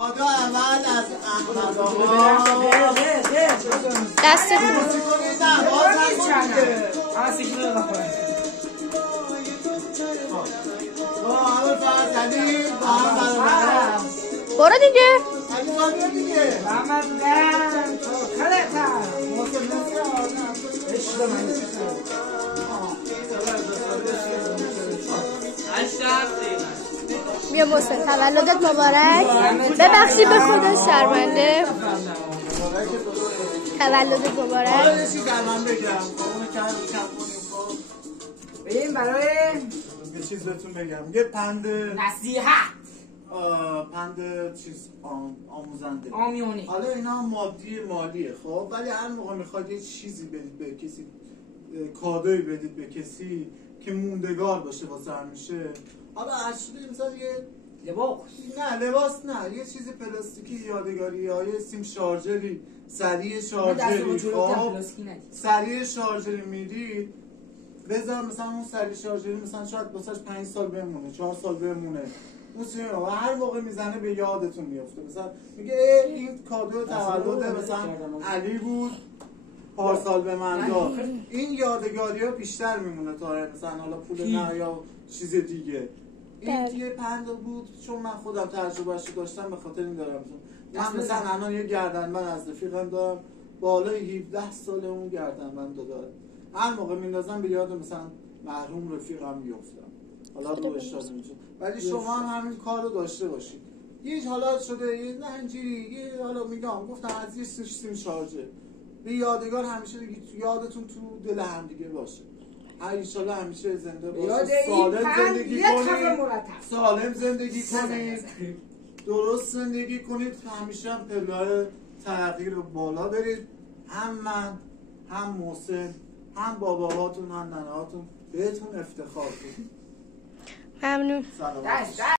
آقا اول از احمد آقا دست برو دیگه. بیا محسن تولدت مبارک. ببخشید به خدا شرمنده. تولدت مبارک. این برای یه چیز بهتون بگم، یه پند نصیحت پند چیز آموزنده آمیونی. حالا اینا مالیه خب، ولی هر موقع میخواد یه چیزی بدید به کسی، کادویی بدید به کسی که موندگار باشه واسه همیشه، حالا اشری مثلا یه لباس نه یه چیز پلاستیکی یادگاری یا یه سیم شارژری سریع شارژری خب سریع شارژری میدید بذار مثلا اون سریع شارژری مثلا شاید واسش 5 سال بمونه 4 سال بمونه و هر موقع میزنه به یادتون میفته. مثلا میگه این کادو تولد مثلا علی بود پارسال به من داد. این یادگاری ها بیشتر میمونه تا مثلا حالا پول نه یا چیز دیگه. این یه پند بود چون من خودم تجربهش داشتم به خاطر این دارم. من مثلا الان یه گردنبند از رفیقم دارم بالای 17 سال اون گردنبند داره. هر موقع میندازم به یاد مثلا مرحوم رفیقم میافتم. حالا روش شده میشه. ولی شما هم همین کار رو داشته باشید. یه حالات شده یه اینجوری یه حالا میگم گفتم از یه سیستم شارژر به یادگار همیشه دیگه یادتون تو دل هم دیگه باشه. ان شاءالله همیشه زنده باشه. سالم زندگی کنید. درست زندگی کنید. همیشه هم پله‌های ترقی رو بالا برید. هم من هم محسن هم باباهاتون هم ننهاتون بهتون افتخار کنید. ممنون. سلام.